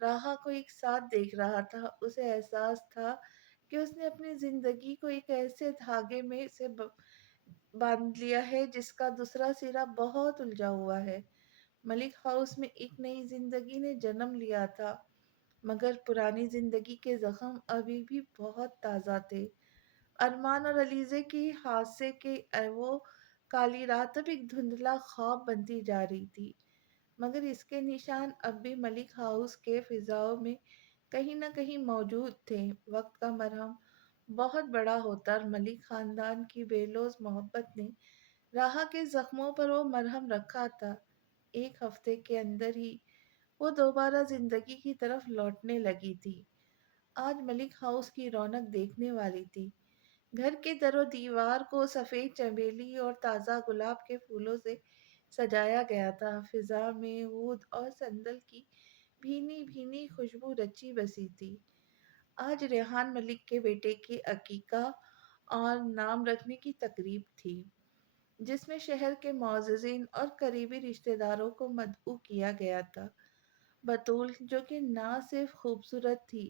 راحہ کو ایک ساتھ دیکھ رہا تھا۔ اسے احساس تھا کہ اس نے اپنی زندگی کو ایک ایسے دھاگے میں سے باندھ لیا ہے جس کا دوسرا سرا بہت الجھا ہوا ہے۔ ملک ہاؤس میں ایک نئی زندگی نے جنم لیا تھا، مگر پرانی زندگی کے زخم ابھی بھی بہت تازہ تھے۔ ارمان اور علیزے کی حادثے کے وہ کالی رات اب ایک دھندلا خواب بنتی جا رہی تھی، مگر اس کے نشان اب بھی ملک ہاؤس کے فضاؤں میں کہیں نہ کہیں موجود تھے۔ وقت کا مرہم بہت بڑا ہوتا اور ملک خاندان کی بے لوث محبت نے راحہ کے زخموں پر وہ مرہم رکھا تھا۔ ایک ہفتے کے اندر ہی وہ دوبارہ زندگی کی طرف لوٹنے لگی تھی۔ آج ملک ہاؤس کی رونق دیکھنے والی تھی۔ گھر کے در و دیوار کو سفید چمیلی اور تازہ گلاب کے پھولوں سے سجایا گیا تھا۔ فضا میں عود اور سندل کی بھینی بھینی خوشبو رچی بسی تھی۔ آج ریحان ملک کے بیٹے کی عقیقہ اور نام رکھنے کی تقریب تھی، جس میں شہر کے معززین اور قریبی رشتہ داروں کو مدعو کیا گیا تھا۔ بطول، جو کہ نہ صرف خوبصورت تھی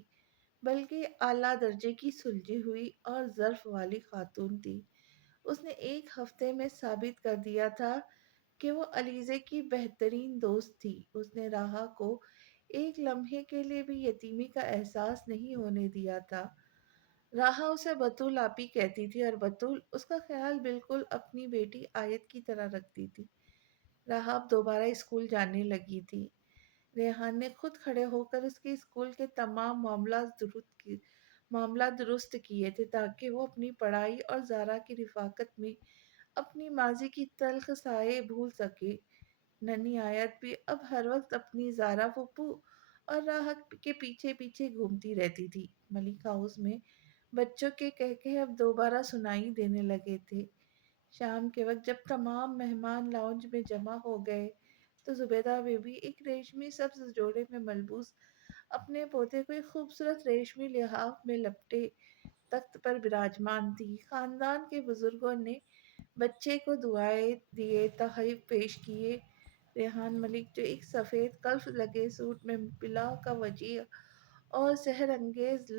بلکہ اعلیٰ درجے کی سلجھی ہوئی اور ظرف والی خاتون تھی، اس نے ایک ہفتے میں ثابت کر دیا تھا کہ وہ علیزے کی بہترین دوست تھی۔ اس نے راحہ کو ایک لمحے کے لیے بھی یتیمی کا احساس نہیں ہونے دیا تھا۔ راحہ اسے بطول آپی کہتی تھی اور بطول اس کا خیال بالکل اپنی بیٹی آیت کی طرح رکھتی تھی۔ راحہ اب دوبارہ اسکول جانے لگی تھی۔ ریحان نے خود کھڑے ہو کر اس کے اسکول کے تمام معاملات درست کیے تھے تاکہ وہ اپنی پڑھائی اور زارا کی رفاقت میں اپنی ماضی کی تلخ سائے بھول سکے۔ ننھی آیت بھی اب ہر وقت اپنی زارا پھپھو اور راحہ کے پیچھے پیچھے گھومتی رہتی تھی۔ ملک ہاؤس میں بچوں کے کہکہے اب دوبارہ سنائی دینے لگے تھے۔ شام کے وقت جب تمام مہمان لاؤنج میں جمع ہو گئے تو زبیدہ بیبی ایک ریشمی سبز جوڑے میں ملبوس اپنے پوتے کو ایک خوبصورت ریشمی لحاف میں لپٹے تخت پر براجمان تھی۔ خاندان کے بزرگوں نے بچے کو دعائیں دیے، تحائف پیش کیے۔ ریحان ملک، جو ایک سفید کلف لگے سوٹ میں بلا کا وجیح اور سحر انگیز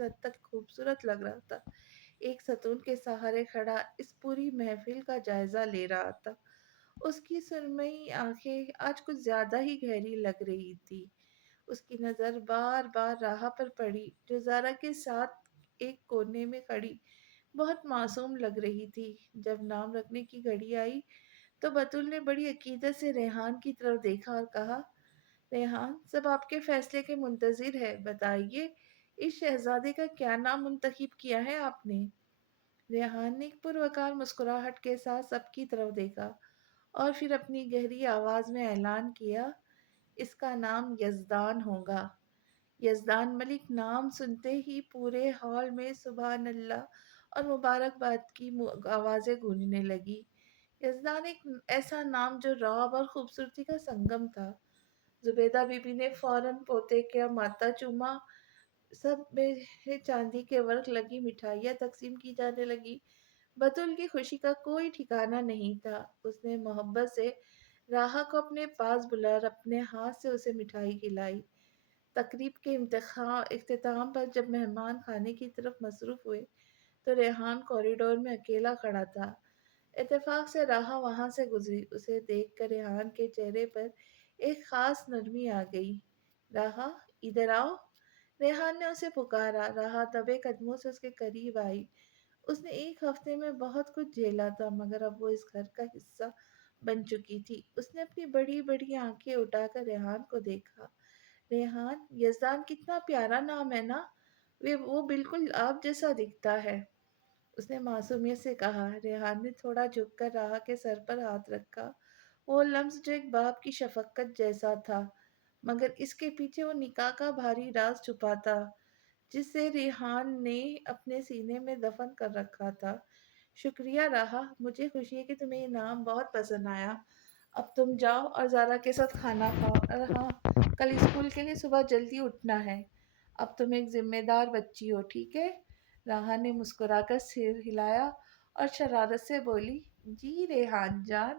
حد تک خوبصورت لگ رہا تھا، ایک ستون کے سہارے کھڑا اس پوری محفل کا جائزہ لے رہا تھا۔ اس کی سرمئی آنکھیں آج کچھ زیادہ ہی گہری لگ رہی تھی۔ اس کی نظر بار بار راحہ پر پڑی، جو زارا کے ساتھ ایک کونے میں کھڑی بہت معصوم لگ رہی تھی۔ جب نام رکھنے کی گھڑی آئی تو بطول نے بڑی عقیدت سے ریحان کی طرف دیکھا اور کہا، ریحان، سب آپ کے فیصلے کے منتظر ہے، بتائیے اس شہزادے کا کیا نام منتخب کیا ہے آپ نے؟ ریحان نے ایک پروقار مسکراہٹ کے ساتھ سب کی طرف دیکھا اور پھر اپنی گہری آواز میں اعلان کیا، اس کا نام یزدان ہوگا۔ یزدان ملک نام سنتے ہی پورے ہال میں سبحان اللہ اور مبارکباد کی آوازیں گونجنے لگی۔ یزدان ایک ایسا نام جو رعب اور خوبصورتی کا سنگم تھا۔ زبیدہ بی بی نے فوراً پوتے کا ماتھا چوما۔ سب میں چاندی کے ورق لگی مٹھائیاں تقسیم کی جانے لگی۔ بطول کی خوشی کا کوئی ٹھکانہ نہیں تھا۔ اس نے محبت سے راحہ کو اپنے پاس بلایا اور اپنے ہاتھ سے اسے مٹھائی کھلائی۔ تقریب کے اختتام پر جب مہمان کھانے کی طرف مصروف ہوئے تو ریحان کوریڈور میں اکیلا کھڑا تھا۔ اتفاق سے راحہ وہاں سے گزری۔ اسے دیکھ کر ریحان کے چہرے پر ایک خاص نرمی آ گئی۔ راحہ، ادھر آؤ، ریحان نے اسے پکارا۔ راحہ دبے قدموں سے اس کے قریب آئی۔ اس نے ایک ہفتے میں بہت کچھ جھیلا تھا، مگر اب وہ اس گھر کا حصہ بن چکی تھی۔ اس نے اپنی بڑی بڑی آنکھیں اٹھا کر ریحان کو دیکھا۔ ریحان، یزدان کتنا پیارا نام ہے نا؟ وہ بالکل آپ جیسا دکھتا ہے، اس نے معصومیت سے کہا۔ ریحان نے تھوڑا جھک کر راحہ کے سر پر ہاتھ رکھا۔ وہ لمس جو ایک باپ کی شفقت جیسا تھا، مگر اس کے پیچھے وہ نکاح کا بھاری راز چھپا تھا جسے ریحان نے اپنے سینے میں دفن کر رکھا تھا۔ شکریہ راحہ، مجھے خوشی ہے کہ تمہیں یہ نام بہت پسند آیا۔ اب تم جاؤ اور زارا کے ساتھ کھانا کھاؤ، اور ہاں، کل اسکول کے لیے صبح جلدی اٹھنا ہے۔ اب تم ایک ذمہ دار بچی ہو، ٹھیک ہے؟ راحہ نے مسکرا کر سر ہلایا اور شرارت سے بولی، جی ریحان جان،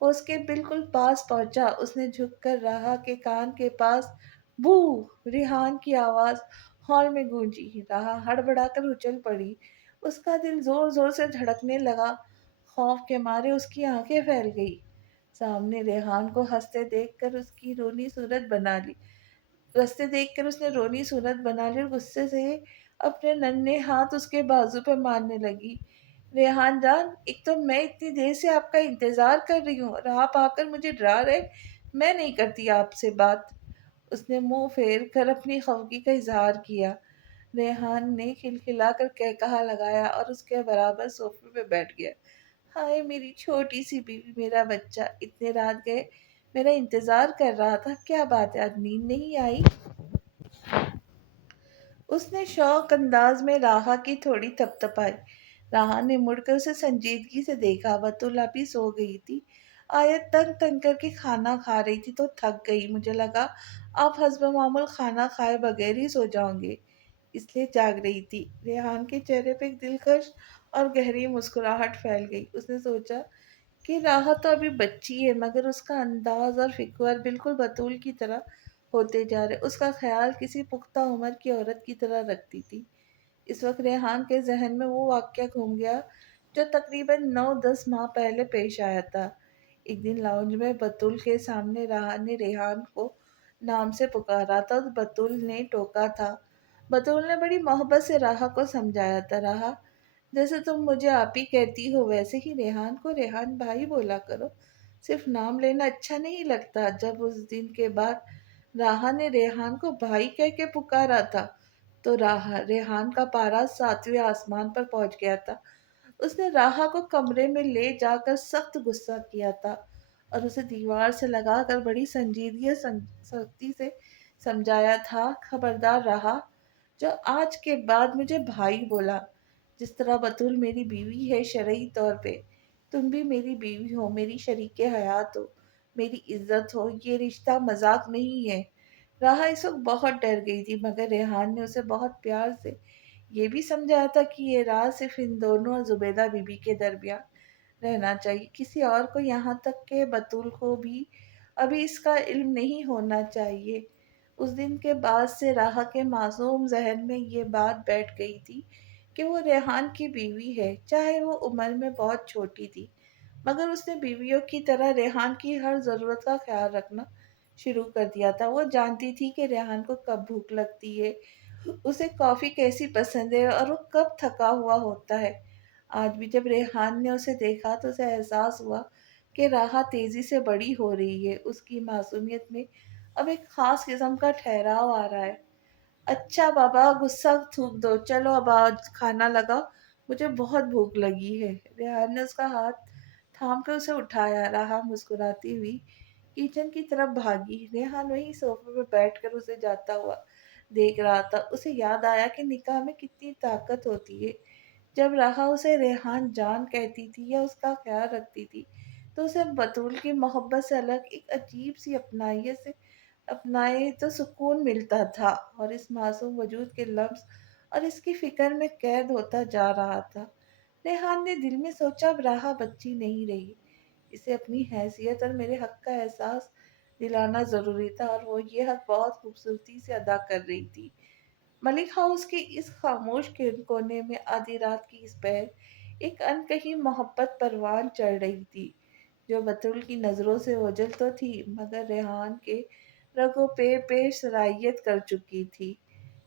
وہ اس کے بالکل پاس پہنچا، اس نے جھک کر راہا کے کان کے پاس بو ریحان کی آواز ہال میں گونجی۔ راہا ہڑبڑا کر اچل پڑی، اس کا دل زور زور سے دھڑکنے لگا، خوف کے مارے اس کی آنکھیں پھیل گئی۔ سامنے ریحان کو ہنستے دیکھ کر اس کی رونی صورت بنا لی رستے دیکھ کر اس نے رونی صورت بنا لی اور غصے سے اپنے ننھے ہاتھ اس کے بازو پہ مارنے لگی۔ ریحان جان، ایک تو میں اتنی دیر سے آپ کا انتظار کر رہی ہوں اور آپ آ کر مجھے ڈرا رہے، میں نہیں کرتی آپ سے بات۔ اس نے منہ پھیر کر اپنی خفگی کا اظہار کیا۔ ریحان نے کھلکھلا کر کہا لگایا اور اس کے برابر صوفے پہ بیٹھ گیا۔ ہائے میری چھوٹی سی بیوی، میرا بچہ، اتنے رات گئے میرا انتظار کر رہا تھا، کیا بات ہے آج نیند نہیں آئی؟ اس نے شوق انداز میں راہا کی تھوڑی تھپ تپائی۔ راہا نے مڑ کر اسے سنجیدگی سے دیکھا۔ بطول ابھی سو گئی تھی، آیت تنگ تنگ کر کے کھانا کھا رہی تھی تو تھک گئی، مجھے لگا آپ حسب معمول کھانا کھائے بغیر ہی سو جاؤں گے، اس لیے جاگ رہی تھی۔ ریحان کے چہرے پہ ایک دلکش اور گہری مسکراہٹ پھیل گئی۔ اس نے سوچا کہ راحہ تو ابھی بچی ہے، مگر اس کا انداز اور فکر بالکل بطول کی طرح ہوتے جا رہے، اس کا خیال کسی پختہ عمر کی عورت کی طرح رکھتی تھی۔ اس وقت ریحان کے ذہن میں وہ واقعہ گھوم گیا جو تقریباً 9-10 ماہ پہلے پیش آیا تھا۔ ایک دن لاؤنج میں بطول کے سامنے راحہ نے ریحان کو نام سے پکارا تھا اور بطول نے ٹوکا تھا۔ بطول نے بڑی محبت سے راحہ کو سمجھایا تھا، راحہ جیسے تم مجھے آپ ہی کہتی ہو ویسے ہی ریحان کو ریحان بھائی بولا کرو، صرف نام لینا اچھا نہیں لگتا۔ جب اس دن کے بعد راحہ نے ریحان کو بھائی کہہ کے پکارا تھا تو ریحان کا پارا 7ویں آسمان پر پہنچ گیا تھا۔ اس نے راحہ کو کمرے میں لے جا کر سخت غصہ کیا تھا اور اسے دیوار سے لگا کر بڑی سنجیدگی اور سختی سے سمجھایا تھا، خبردار راحہ، جو آج کے بعد مجھے بھائی بولا، جس طرح بطول میری بیوی ہے شرعی طور پہ، تم بھی میری بیوی ہو، میری شریک حیات ہو، میری عزت ہو، یہ رشتہ مذاق نہیں ہے۔ راحہ اس وقت بہت ڈر گئی تھی، مگر ریحان نے اسے بہت پیار سے یہ بھی سمجھایا تھا کہ یہ راز صرف ان دونوں اور زبیدہ بی بی کے درمیان رہنا چاہیے، کسی اور کو، یہاں تک کہ بطول کو بھی ابھی اس کا علم نہیں ہونا چاہیے۔ اس دن کے بعد سے راحہ کے معصوم ذہن میں یہ بات بیٹھ گئی تھی کہ وہ ریحان کی بیوی ہے، چاہے وہ عمر میں بہت چھوٹی تھی، مگر اس نے بیویوں کی طرح ریحان کی ہر ضرورت کا خیال رکھنا شروع کر دیا تھا۔ وہ جانتی تھی کہ ریحان کو کب بھوک لگتی ہے، اسے کافی کیسی پسند ہے اور وہ کب تھکا ہوا ہوتا ہے۔ آج بھی جب ریحان نے اسے دیکھا تو اسے احساس ہوا کہ راحہ تیزی سے بڑی ہو رہی ہے، اس کی معصومیت میں اب ایک خاص قسم کا ٹھہراؤ آ رہا ہے۔ اچھا بابا، غصہ تھوک دو، چلو اب آج کھانا لگاؤ، مجھے بہت بھوک لگی ہے۔ ریحان نے اس کا ہاتھ تھام کے اسے اٹھایا۔ راحہ مسکراتی ہوئی کچن کی طرف بھاگی۔ ریحان وہی صوفے پہ بیٹھ کر اسے جاتا ہوا دیکھ رہا تھا۔ اسے یاد آیا کہ نکاح میں کتنی طاقت ہوتی ہے۔ جب راحہ اسے ریحان جان کہتی تھی یا اس کا خیال رکھتی تھی تو اسے بطول کی محبت سے الگ ایک عجیب سی اپنائیت سے اپنائے تو سکون ملتا تھا، اور اس معصوم وجود کے لمس اور اس کی فکر میں قید ہوتا جا رہا تھا۔ ریحان نے دل میں سوچا، اب راحہ بچی نہیں رہی، اسے اپنی حیثیت اور میرے حق کا احساس دلانا ضروری تھا، اور وہ یہ حق بہت خوبصورتی سے ادا کر رہی تھی۔ ملک ہاؤس کے اس خاموش کونے میں آدھی رات کی اس پہر ایک انکہی محبت پروان چڑھ رہی تھی، جو بطول کی نظروں سے اوجھل تو تھی مگر ریحان کے رگوں پہ سرایت کر چکی تھی۔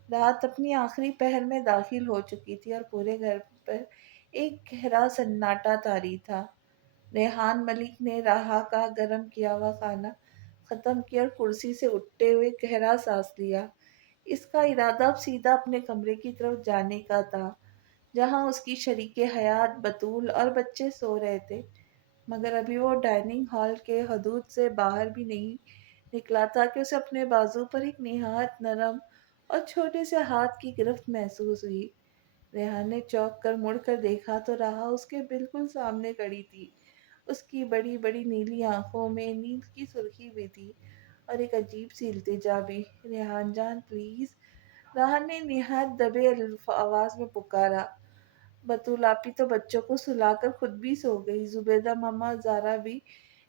رات اپنی آخری پہر میں داخل ہو چکی تھی اور پورے گھر پر ایک گہرا سناٹا طاری تھا۔ ریحان ملک نے راحہ کا گرم کیا ہوا کھانا ختم کیا اور کرسی سے اٹھتے ہوئے گہرا سانس لیا۔ اس کا ارادہ اب سیدھا اپنے کمرے کی طرف جانے کا تھا، جہاں اس کی شریک حیات بطول اور بچے سو رہے تھے، مگر ابھی وہ ڈائننگ ہال کے حدود سے باہر بھی نہیں نکلا تھا کہ اسے اپنے بازو پر ایک نہایت نرم اور چھوٹے سے ہاتھ کی گرفت محسوس ہوئی۔ ریحان نے چونک کر مڑ کر دیکھا تو راحہ اس کے بالکل سامنے کھڑی تھی۔ اس کی بڑی بڑی نیلی آنکھوں میں نیند کی سرخی بھی تھی اور ایک عجیب سی التجا بھی۔ ریحان جان پلیز، راحہ نے نہایت دبے آواز میں پکارا۔ بطول آپی تو بچوں کو سلا کر خود بھی سو گئی، زبیدہ ماما زارا بھی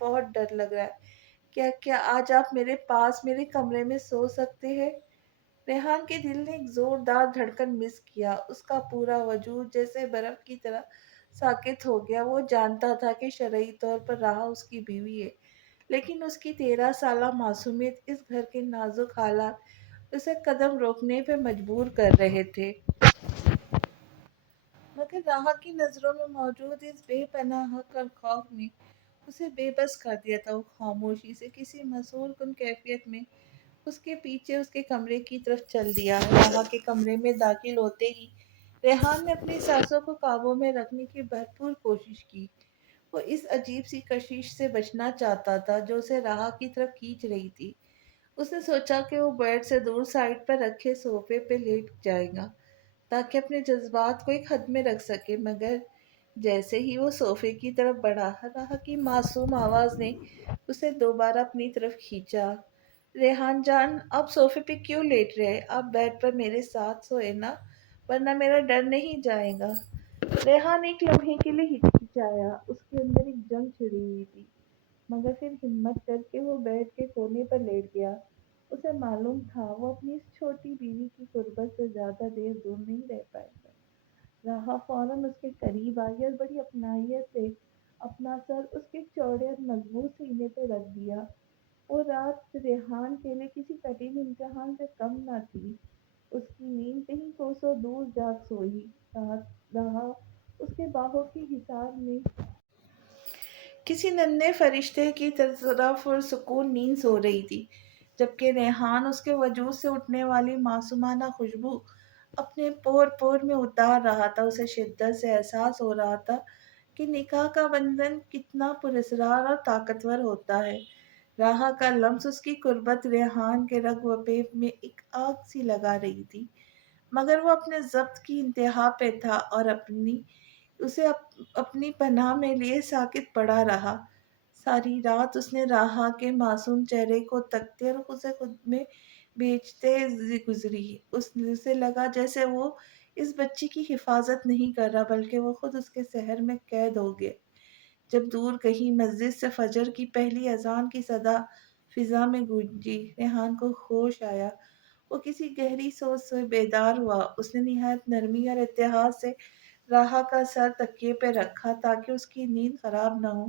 بہت ڈر لگ رہا ہے۔ کیا آج آپ میرے پاس میرے کمرے میں سو سکتے ہیں؟ ریحان کے دل نے ایک زوردار دھڑکن مس کیا، اس کا پورا وجود جیسے برف کی طرح ساکت ہو گیا۔ وہ جانتا تھا کہ شرعی طور پر راہا اس کی بیوی ہے، لیکن اس کی 13 سالہ معصومیت، اس گھر کے نازک حالات اسے قدم روکنے پہ مجبور کر رہے تھے۔ مگر راہا کی نظروں میں موجود اس بے پناہ حق اور خوف نے اسے بے بس کر دیا تھا۔ وہ خاموشی سے کسی مسحور کن کیفیت میں اس کے پیچھے اس کے کمرے کی طرف چل دیا۔ راہا کے کمرے میں داخل ہوتے ہی ریحان نے اپنی سانسوں کو قابو میں رکھنے کی بھرپور کوشش کی۔ وہ اس عجیب سی کشش سے بچنا چاہتا تھا جو اسے راہا کی طرف کھینچ رہی تھی۔ اس نے سوچا کہ وہ بیڈ سے دور سائڈ پر رکھے صوفے پہ لیٹ جائے گا تاکہ اپنے جذبات کو ایک حد میں رکھ سکے، مگر جیسے ہی وہ صوفے کی طرف بڑھا، راہا کی معصوم آواز نے اسے دوبارہ اپنی طرف کھینچا۔ ریحان جان، آپ صوفے پہ کیوں لیٹ رہے؟ آپ بیڈ پر میرے ساتھ سوئے نا، ورنہ میرا ڈر نہیں جائے گا۔ ریحان ایک لمحے کے لیے ہچکچایا، اس کے اندر ایک جنگ چھڑی ہوئی تھی، مگر پھر ہمت کر کے وہ بیڈ کے کونے پر لیٹ گیا۔ اسے معلوم تھا وہ اپنی اس چھوٹی بیوی کی قربت سے زیادہ دیر دور نہیں رہ پائے گا۔ راہا فوراً اس کے قریب آئی اور بڑی اپنائیت سے اپنا سر اس کے چوڑے اور مضبوط سینے پہ رکھ دیا۔ وہ رات ریحان کے لیے کسی کٹھن امتحان سے کم نہ تھی۔ اس کی نیند کہیں کوسوں دور جا سوئی رہا، اس کے باہوں کی حصار میں کسی ننھے فرشتے کی طرح پرسکون نیند سو رہی تھی، جبکہ ریحان اس کے وجود سے اٹھنے والی معصومانہ خوشبو اپنے پور پور میں اتار رہا تھا۔ اسے شدت سے احساس ہو رہا تھا کہ نکاح کا بندھن کتنا پراسرار اور طاقتور ہوتا ہے۔ راہا کا لمس اس کی قربت ریحان کے رگ و پے میں ایک آگ سی لگا رہی تھی، مگر وہ اپنے ضبط کی انتہا پہ تھا اور اسے اپنی پناہ میں لیے ساکت پڑا رہا۔ ساری رات اس نے راہا کے معصوم چہرے کو تکتے اور اسے خود میں بیچتے گزری۔ اسے لگا جیسے وہ اس بچی کی حفاظت نہیں کر رہا بلکہ وہ خود اس کے سحر میں قید ہو گئے۔ جب دور کہیں مسجد سے فجر کی پہلی اذان کی صدا فضا میں گونجی، ریحان کو ہوش آیا۔ وہ کسی گہری سوچ سے بیدار ہوا۔ اس نے نہایت نرمی اور اتحاد سے راہا کا سر تکیے پہ رکھا تاکہ اس کی نیند خراب نہ ہو۔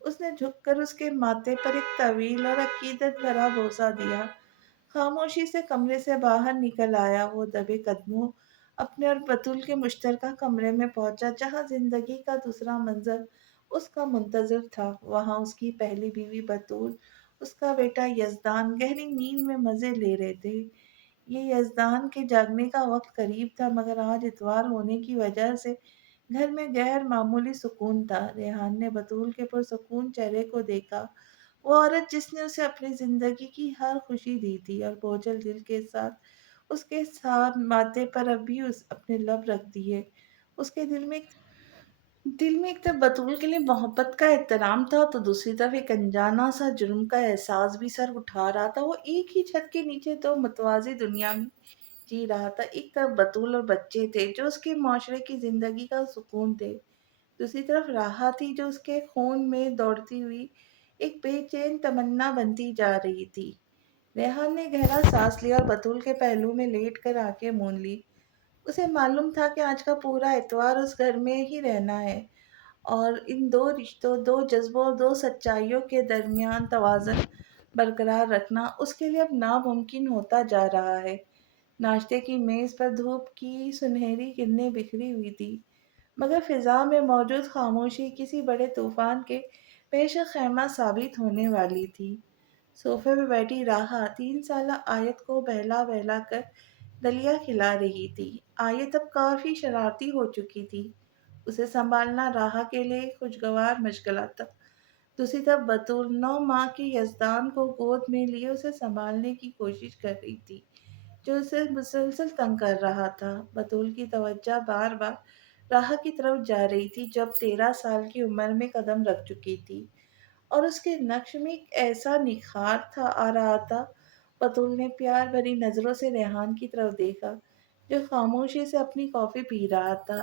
اس نے جھک کر اس کے ماتھے پر ایک طویل اور عقیدت بھرا بوسہ دیا۔ خاموشی سے کمرے سے باہر نکل آیا۔ وہ دبے قدموں اپنے اور بتول کے مشترکہ کمرے میں پہنچا، جہاں زندگی کا دوسرا منظر اس کا منتظر تھا۔ وہاں اس کی پہلی بیوی بتول، اس کا بیٹا یزدان گہری نیند میں مزے لے رہے تھے۔ یہ یزدان کے جاگنے کا وقت قریب تھا، مگر آج اتوار ہونے کی وجہ سے گھر میں غیر معمولی سکون تھا۔ ریحان نے بتول کے پرسکون چہرے کو دیکھا، وہ عورت جس نے اسے اپنی زندگی کی ہر خوشی دی تھی، اور بوجھل دل کے ساتھ اس کے ساتھ ماتھے پر اب بھی اپنے لب رکھ دیے۔ اس کے دل میں ایک طرف بتول کے لیے محبت کا احترام تھا تو دوسری طرف ایک انجانا سا جرم کا احساس بھی سر اٹھا رہا تھا۔ وہ ایک ہی چھت کے نیچے دو متوازی دنیا میں جی رہا تھا۔ ایک طرف بتول اور بچے تھے جو اس کے معاشرے کی زندگی کا سکون تھے، دوسری طرف راحہ تھی جو اس کے خون میں دوڑتی ہوئی ایک بے چین تمنا بنتی جا رہی تھی۔ ریحان نے گہرا سانس لیا اور بتول کے پہلو میں لیٹ کر آنکھیں مون لی۔ اسے معلوم تھا کہ آج کا پورا اتوار اس گھر میں ہی رہنا ہے، اور ان دو رشتوں، دو جذبوں اور دو سچائیوں کے درمیان توازن برقرار رکھنا اس کے لیے اب ناممکن ہوتا جا رہا ہے۔ ناشتے کی میز پر دھوپ کی سنہری کرنیں بکھری ہوئی تھی، مگر فضا میں موجود خاموشی کسی بڑے طوفان کے پیش خیمہ ثابت ہونے والی تھی۔ صوفے پہ بیٹھی راحہ 3 سالہ آیت کو بہلا بہلا کر دلیا کھلا رہی تھی۔ آیت اب کافی شرارتی ہو چکی تھی، اسے سنبھالنا راحہ کے لیے ایک خوشگوار مشغلہ تھا۔ دوسری طرف بطول 9 ماہ کے یزدان کو گود میں لیے اسے سنبھالنے کی کوشش کر رہی تھی، جو اسے مسلسل تنگ کر رہا تھا۔ بطول کی توجہ بار بار راحہ کی طرف جا رہی تھی، جو اب 13 سال کی عمر میں قدم رکھ چکی تھی، اور اس کے نقش میں ایک ایسا نکھار آ رہا تھا۔ بطول نے پیار بھری نظروں سے ریحان کی طرف دیکھا، جو خاموشی سے اپنی کافی پی رہا تھا۔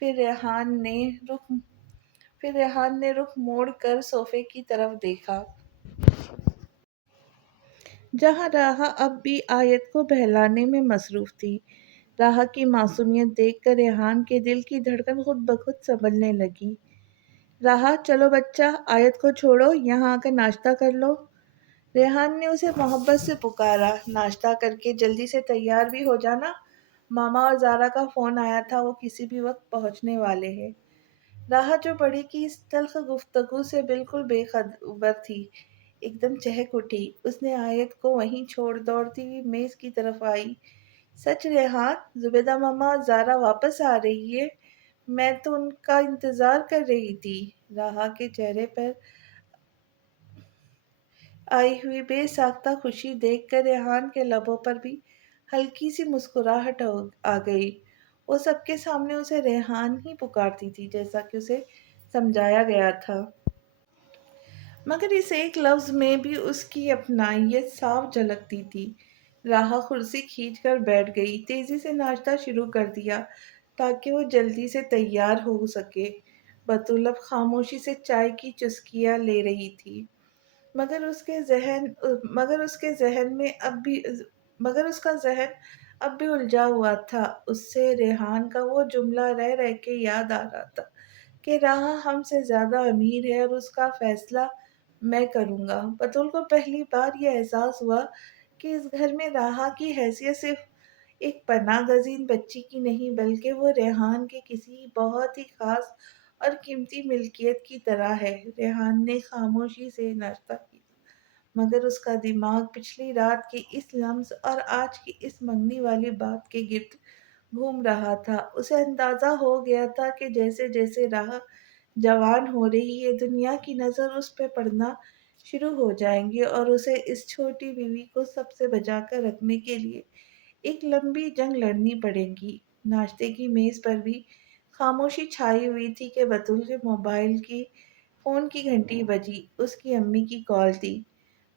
پھر ریحان نے رخ پھر ریحان نے رخ موڑ کر صوفے کی طرف دیکھا، جہاں راہا اب بھی آیت کو بہلانے میں مصروف تھی۔ راہا کی معصومیت دیکھ کر ریحان کے دل کی دھڑکن خود بخود سنبھلنے لگی۔ راہا چلو بچہ، آیت کو چھوڑو، یہاں آ کر ناشتہ کر لو۔ ریحان نے اسے محبت سے پکارا، ناشتہ کر کے جلدی سے تیار بھی ہو جانا، ماما اور زارا کا فون آیا تھا، وہ کسی بھی وقت پہنچنے والے ہیں۔ راحت جو بڑی کی اس تلخ گفتگو سے بالکل بے خبر تھی، ایک دم چہک اٹھی۔ اس نے آیت کو وہیں چھوڑ دوڑتی ہوئی میز کی طرف آئی۔ سچ ریحان، زبیدہ ماما اور زارا واپس آ رہی ہے؟ میں تو ان کا انتظار کر رہی تھی۔ راحت کے چہرے پر آئی ہوئی بے ساختہ خوشی دیکھ کر ریحان کے لبوں پر بھی ہلکی سی مسکراہٹ آ گئی۔ وہ سب کے سامنے اسے ریحان ہی پکارتی تھی، جیسا کہ اسے سمجھایا گیا تھا، مگر اس ایک لفظ میں بھی اس کی اپنائیت صاف جھلکتی تھی۔ راحہ کرسی کھینچ کر بیٹھ گئی، تیزی سے ناشتہ شروع کر دیا تاکہ وہ جلدی سے تیار ہو سکے۔ بطول اب خاموشی سے چائے کی چسکیاں لے رہی تھی، مگر اس کے ذہن مگر اس کے ذہن میں اب بھی مگر اس کا ذہن اب بھی الجھا ہوا تھا۔ اس سے ریحان کا وہ جملہ رہ رہ کے یاد آ رہا تھا کہ راحہ ہم سے زیادہ امیر ہے اور اس کا فیصلہ میں کروں گا۔ بطول کو پہلی بار یہ احساس ہوا کہ اس گھر میں راحہ کی حیثیت صرف ایک پناہ گزین بچی کی نہیں، بلکہ وہ ریحان کے کسی بہت ہی خاص اور قیمتی ملکیت کی طرح ہے۔ ریحان نے خاموشی سے ناشتہ کیا، مگر اس کا دماغ پچھلی رات کے اس لمس اور آج کی اس منگنی والی بات کے گرد گھوم رہا تھا۔ اسے اندازہ ہو گیا تھا کہ جیسے جیسے راہ جوان ہو رہی ہے، دنیا کی نظر اس پہ پڑنا شروع ہو جائیں گی اور اسے اس چھوٹی بیوی کو سب سے بچا کر رکھنے کے لیے ایک لمبی جنگ لڑنی پڑے گی۔ ناشتے کی میز پر بھی خاموشی چھائی ہوئی تھی کہ بطول کے موبائل کی فون کی گھنٹی بجی۔ اس کی امی کی کال تھی۔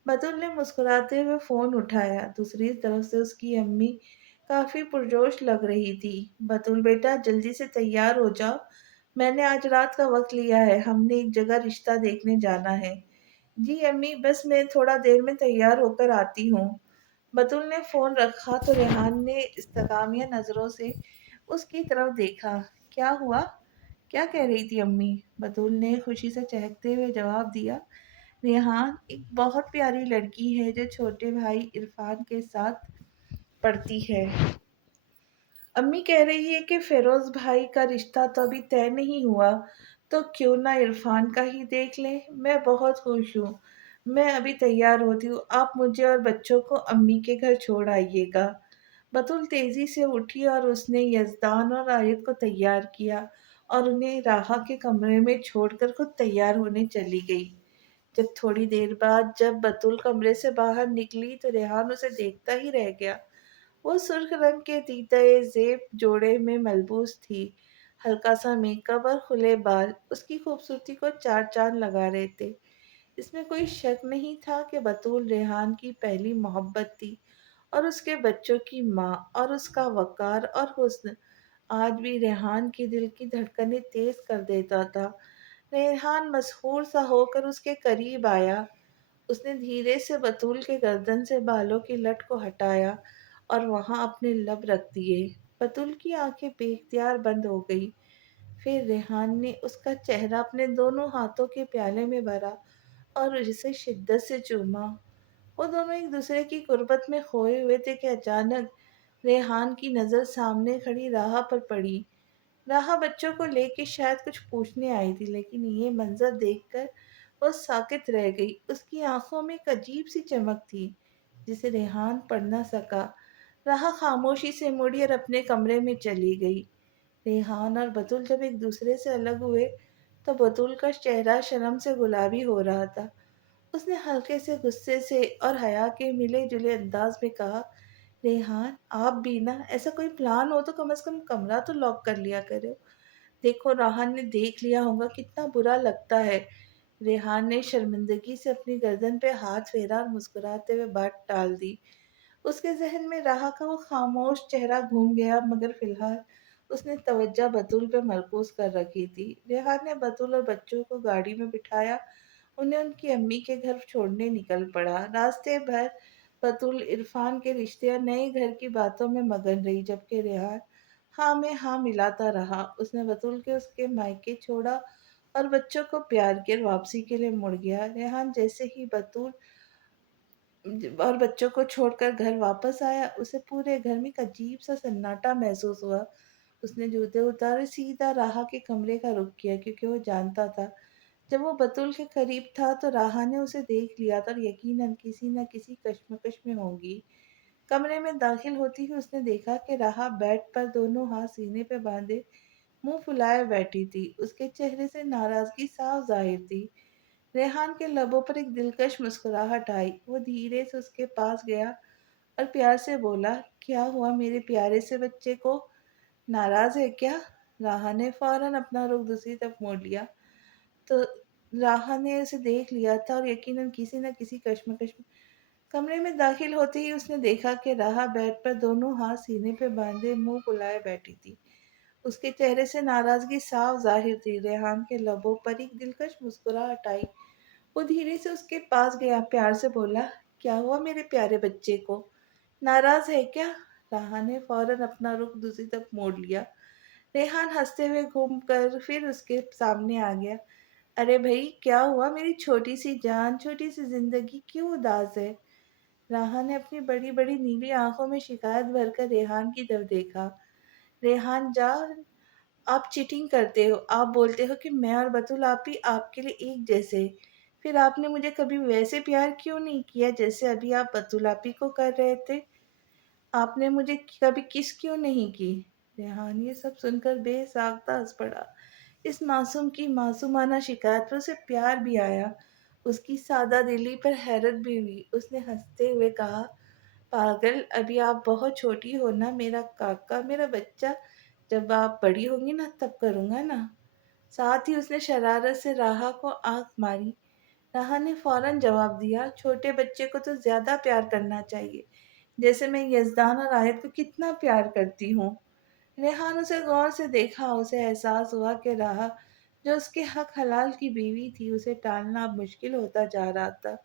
بطول نے مسکراتے ہوئے فون اٹھایا۔ دوسری طرف سے اس کی امی کافی پرجوش لگ رہی تھی۔ بطول بیٹا، جلدی سے تیار ہو جاؤ، میں نے آج رات کا وقت لیا ہے، ہم نے ایک جگہ رشتہ دیکھنے جانا ہے۔ جی امی، بس میں تھوڑا دیر میں تیار ہو کر آتی ہوں۔ بطول نے فون رکھا تو ریحان نے استغاثیہ نظروں سے اس کی طرف دیکھا۔ کیا ہوا؟ کیا کہہ رہی تھی امی؟ بطول نے خوشی سے چہکتے ہوئے جواب دیا، ریحان ایک بہت پیاری لڑکی ہے جو چھوٹے بھائی عرفان کے ساتھ پڑھتی ہے۔ امی کہہ رہی ہے کہ فیروز بھائی کا رشتہ تو ابھی طے نہیں ہوا، تو کیوں نہ عرفان کا ہی دیکھ لیں۔ میں بہت خوش ہوں، میں ابھی تیار ہوتی ہوں، آپ مجھے اور بچوں کو امی کے گھر چھوڑ آئیے گا۔ بطول تیزی سے اٹھی اور اس نے یزدان اور آیت کو تیار کیا اور انہیں راحہ کے کمرے میں چھوڑ کر خود تیار ہونے چلی گئی۔ جب تھوڑی دیر بعد جب بطول کمرے سے باہر نکلی تو ریحان اسے دیکھتا ہی رہ گیا۔ وہ سرخ رنگ کے تیتئے زیب جوڑے میں ملبوس تھی، ہلکا سا میک اپ اور کھلے بال اس کی خوبصورتی کو چار چاند لگا رہے تھے۔ اس میں کوئی شک نہیں تھا کہ بطول ریحان کی پہلی محبت تھی اور اس کے بچوں کی ماں، اور اس کا وقار اور حسن آج بھی ریحان کی دل کی دھڑکنیں تیز کر دیتا تھا۔ ریحان مسحور سا ہو کر اس کے قریب آیا۔ اس نے دھیرے سے بطول کے گردن سے بالوں کی لٹ کو ہٹایا اور وہاں اپنے لب رکھ دیے۔ بطول کی آنکھیں بے اختیار بند ہو گئی۔ پھر ریحان نے اس کا چہرہ اپنے دونوں ہاتھوں کے پیالے میں بھرا اور اسے شدت سے چوما۔ وہ دونوں ایک دوسرے کی قربت میں کھوئے ہوئے تھے کہ اچانک ریحان کی نظر سامنے کھڑی راحہ پر پڑی۔ راحہ بچوں کو لے کے شاید کچھ پوچھنے آئی تھی، لیکن یہ منظر دیکھ کر وہ ساکت رہ گئی۔ اس کی آنکھوں میں ایک عجیب سی چمک تھی جسے ریحان پڑھ نہ سکا۔ راحہ خاموشی سے مڑی اور اپنے کمرے میں چلی گئی۔ ریحان اور بطول جب ایک دوسرے سے الگ ہوئے تو بطول کا چہرہ شرم سے گلابی ہو رہا تھا۔ اس نے ہلکے سے غصے سے اور حیا کے ملے جلے انداز میں کہا، ریحان آپ بھی نا، ایسا کوئی پلان ہو تو کم از کم کمرہ تو لاک کر لیا کرو۔ دیکھو راحان نے دیکھ لیا ہوگا، کتنا برا لگتا ہے۔ ریحان نے شرمندگی سے اپنی گردن پہ ہاتھ پھیرا اور مسکراتے ہوئے بات ٹال دی۔ اس کے ذہن میں راحہ کا وہ خاموش چہرہ گھوم گیا، مگر فی الحال اس نے توجہ بطول پہ مرکوز کر رکھی تھی۔ ریحان نے بطول اور بچوں کو گاڑی میں بٹھایا، انہیں ان کی امی کے گھر چھوڑنے نکل پڑا۔ راستے بھر بطول عرفان کے رشتے اور نئے گھر کی باتوں میں مگن رہی، جبکہ ریحان ہاں میں ہاں ملاتا رہا۔ اس نے بطول کے اس کے مائکے چھوڑا اور بچوں کو پیار کے واپسی کے لیے مڑ گیا۔ ریحان جیسے ہی بطول اور بچوں کو چھوڑ کر گھر واپس آیا، اسے پورے گھر میں ایک عجیب سا سناٹا محسوس ہوا۔ اس نے جوتے اتارے، سیدھا راہا کے کمرے کا رخ کیا، کیونکہ وہ جانتا تھا جب وہ بطول کے قریب تھا تو راہا نے اسے دیکھ لیا تھا اور یقیناً کسی نہ کسی کشمکش میں ہوگی۔ کمرے میں داخل ہوتی ہی اس نے دیکھا کہ راہا بیڈ پر دونوں ہاتھ سینے پہ باندھے منہ پھلائے بیٹھی تھی۔ اس کے چہرے سے ناراضگی صاف ظاہر تھی۔ ریحان کے لبوں پر ایک دلکش مسکراہٹ آئی۔ وہ دھیرے سے اس کے پاس گیا اور پیار سے بولا، کیا ہوا میرے پیارے سے بچے کو؟ ناراض ہے کیا؟ راہا نے فوراً اپنا رخ دوسری طرف موڑ لیا تو راہا نے اسے دیکھ لیا تھا اور یقیناً کسی نہ کسی کشمکش میں کمرے میں داخل ہوتے ہی اس نے دیکھا کہ راہا بیڈ پر دونوں ہاتھ سینے پہ باندھے منہ پھلائے بیٹھی تھی۔ اس کے چہرے سے ناراضگی صاف ظاہر تھی۔ ریحان کے لبوں پر ایک دلکش مسکراہٹ آئی۔ وہ دھیرے سے اس کے پاس گیا، پیار سے بولا، کیا ہوا میرے پیارے بچے کو؟ ناراض ہے کیا؟ راہا نے فوراً اپنا رخ دوسری طرف موڑ لیا۔ ریحان ہنستے ہوئے گھوم کر پھر اس کے سامنے آ گیا۔ ارے بھائی کیا ہوا میری چھوٹی سی جان، چھوٹی سی زندگی کیوں اداس ہے؟ راہا نے اپنی بڑی بڑی نیلی آنکھوں میں شکایت بھر کر ریحان کی طرف دیکھا۔ ریحان جان، آپ چیٹنگ کرتے ہو۔ آپ بولتے ہو کہ میں اور بطول آپ ہی آپ کے لیے ایک جیسے، پھر آپ نے مجھے کبھی ویسے پیار کیوں نہیں کیا جیسے ابھی آپ بطول آپ ہی کو کر رہے تھے؟ آپ نے مجھے کبھی کس کیوں نہیں کی؟ ریحان یہ سب سن کر بے ساختہ ہنس پڑا۔ اس معصوم کی معصومانہ شکایت پر اسے پیار بھی آیا، اس کی سادہ دلی پر حیرت بھی ہوئی۔ اس نے ہنستے ہوئے کہا، پاگل، ابھی آپ بہت چھوٹی ہو نا میرا کاکا، میرا بچہ، جب آپ بڑی ہوگی نا تب کروں گا نا۔ ساتھ ہی اس نے شرارت سے راہا کو آنکھ ماری۔ راہا نے فوراً جواب دیا، چھوٹے بچے کو تو زیادہ پیار کرنا چاہیے، جیسے میں یزدان اور آیت کو کتنا پیار کرتی ہوں۔ ریحان اسے غور سے دیکھا، اسے احساس ہوا کہ راہا جو اس کے حق حلال کی بیوی تھی، اسے ٹالنا اب مشکل ہوتا جا رہا تھا۔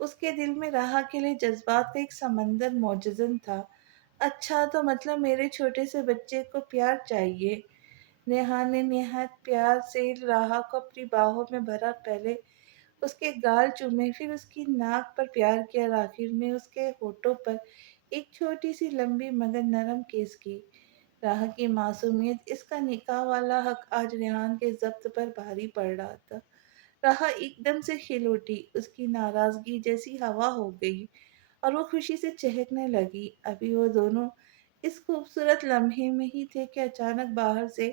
اس کے دل میں راہا کے لیے جذبات کا ایک سمندر موجزن تھا۔ اچھا تو مطلب میرے چھوٹے سے بچے کو پیار چاہیے؟ ریحان نے نہایت پیار سے راہا کو اپنی باہوں میں بھرا، پہلے اس کے گال چومے، پھر اس کی ناک پر پیار کیا اور آخر میں اس کے ہونٹوں پر ایک چھوٹی سی لمبی مگر نرم کیس کی۔ راہا کی معصومیت، اس کا نکاح والا حق آج ریحان کے ضبط پر بھاری پڑ رہا تھا۔ راہا ایک دم سے کھل اٹھی، اس کی ناراضگی جیسی ہوا ہو گئی اور وہ خوشی سے چہکنے لگی۔ ابھی وہ دونوں اس خوبصورت لمحے میں ہی تھے کہ اچانک باہر سے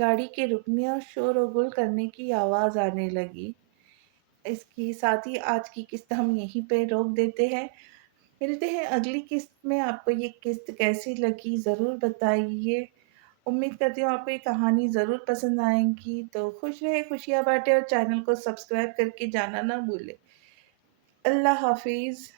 گاڑی کے رکنے اور شور و گل کرنے کی آواز آنے لگی۔ اس کی ساتھ ہی آج کی قسط ہم یہیں پہ روک دیتے ہیں۔ ملتے ہیں اگلی قسط میں۔ آپ کو یہ قسط کیسی لگی ضرور بتائیے۔ امید کرتی ہوں آپ کو یہ کہانی ضرور پسند آئیں گی۔ تو خوش رہے، خوشیاں بانٹے اور چینل کو سبسکرائب کر کے جانا نہ بھولے۔ اللہ حافظ۔